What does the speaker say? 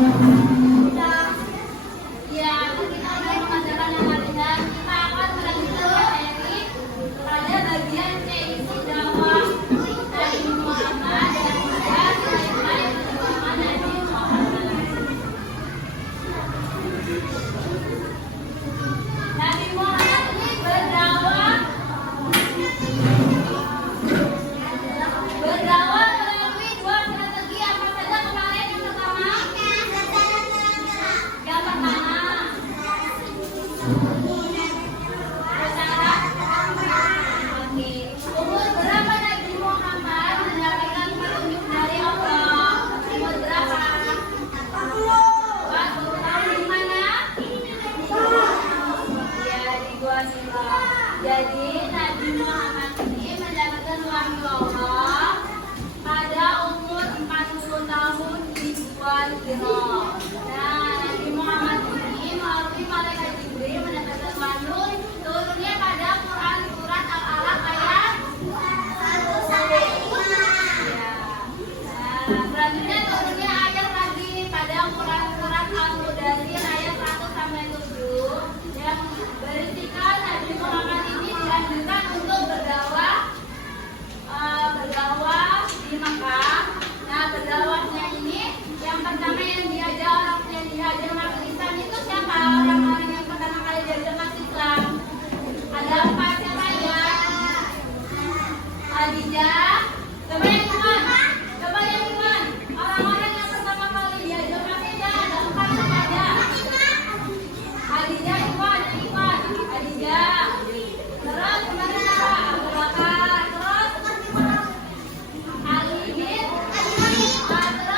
Ya, kita udah mengajarkan yang latihan. Kita akan melanjutkan materi pada bagian C itu dakwah Nabi Muhammad dan juga nilai-nilai perjuangan Nabi Muhammad. Nabi Muhammad ini berdakwah melalui dua strategi apa saja kemarin. Yang pertama, oke. Umur berapa Nabi Muhammad mendapatkan petunjuk dari Allah? Umur berapa? 40 tahun di mana? Ya, di Gua Hira. Jadi Nabi Muhammad ini mendapatkan wahyu Allah pada umur 40 tahun di Gua Hira. Nah, Nabi Muhammad ini melalui malaikat Jibril mendapatkan wahyu turunnya pada Quran surat Al-Alaq ayat 1 sampai 5. Ya. Nah, selanjutnya turunnya ayat lagi pada Quran surat Al-Mudaththir ayat 1 sampai 7 yang berisikan Nabi Muhammad ini dianjurkan untuk berdakwah di Mekah. Nah, berdakwahnya ini yang pertama yang diajar masuk Islam itu siapa? Orang-orang yang pertama kali diajar masuk Islam. Ada 4 siapa ya? Khadijah. Coba yang iman. Orang-orang yang pertama kali diajar masuk Islam ada 4 siapa aja? Khadijah, Iwan. Khadijah. Terus kemarin siapa? Abu Bakar. Terus Ali bin Abi Thalib.